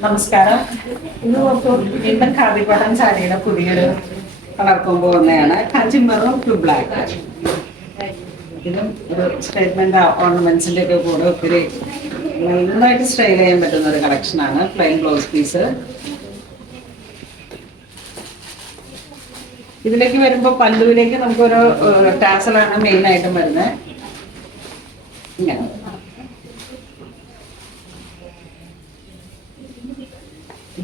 നമസ്കാരം. ഇന്ന് നോക്കൂ, വീണ്ടും ഖാദി കോട്ടൺ സാരിയുടെ പുതിയൊരു കളർ കോമ്പോ വന്നതാണ്. കാഞ്ചി മെറൂൺ ടു ബ്ലാക്ക്. ഇതിലും ഒരു സ്റ്റേറ്റ്മെന്റ് ഓർണമെന്റ്സിന്റെ ഒക്കെ കൂടെ ഒത്തിരി നന്നായിട്ട് സ്റ്റൈൽ ചെയ്യാൻ പറ്റുന്ന ഒരു കളക്ഷനാണ്. Plain blouse piece. ഇതിലേക്ക് വരുമ്പോൾ പല്ലുവിലേക്ക് നമുക്കൊരു ടാസലാണ് മെയിൻ ആയിട്ടും വരുന്നത്. ഇങ്ങനെ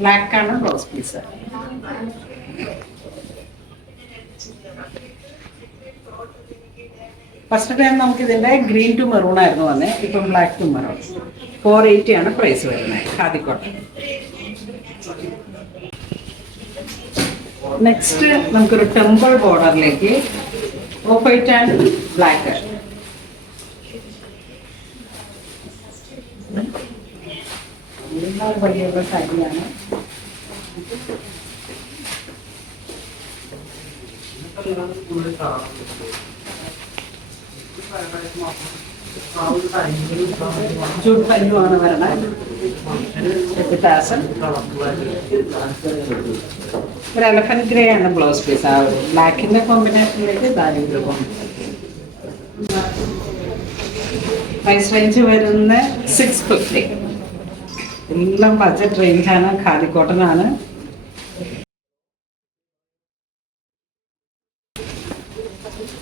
ബ്ലാക്ക് ആണ് ബ്ലൗസ് പീസ്. ഫസ്റ്റ് ടൈം നമുക്ക് ഇതിന്റെ ഗ്രീൻ ടു മെറൂൺ ആയിരുന്നു വന്നത്. ഇപ്പം ബ്ലാക്ക് ടു മെറൂൺ. 480 ആണ് പ്രൈസ് വരുന്നത്. ഖാദി കോട്ടൺ. നെക്സ്റ്റ് നമുക്കൊരു ടെമ്പിൾ ബോർഡറിലേക്ക് ഓഫ് വൈറ്റ് ആൻഡ് ബ്ലാക്ക്. വലിയുള്ള സാരിയാണ്. ജൂട്ട് പല്ലുമാണ് വരണത്. ഒരു എലഫന്റ് ഗ്രേ ആണ് ബ്ലൗസ് പീസ്. ആ ബ്ലാക്കിന്റെ കോമ്പിനേഷനിലേക്ക് ദാരിദ്ര്യം. പ്രൈസ് റേഞ്ച് വരുന്ന 650. എല്ലാം ബഡ്ജറ്റ് റേഞ്ചാണ്. ഖാദി കോട്ടൺ ആണ്.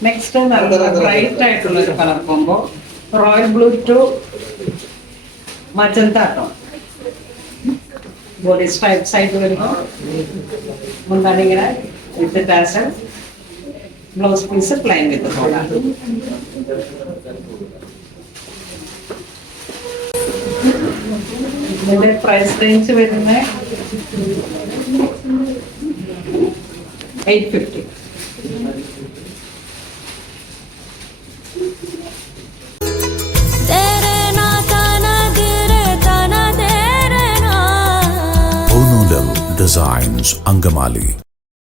നെക്സ്റ്റ് നല്ല ബ്രൈറ്റ് ആയിട്ടുള്ള ഒരു colour combo. Royal blue to magenta tone. Body stripe side വരുമ്പോൾ മുന്താണി ഇങ്ങനെ with tassel. Blouse piece plain with border. ഇതിന്റെ പ്രൈസ് റേഞ്ച് വരുന്ന 850. Designs Angamali.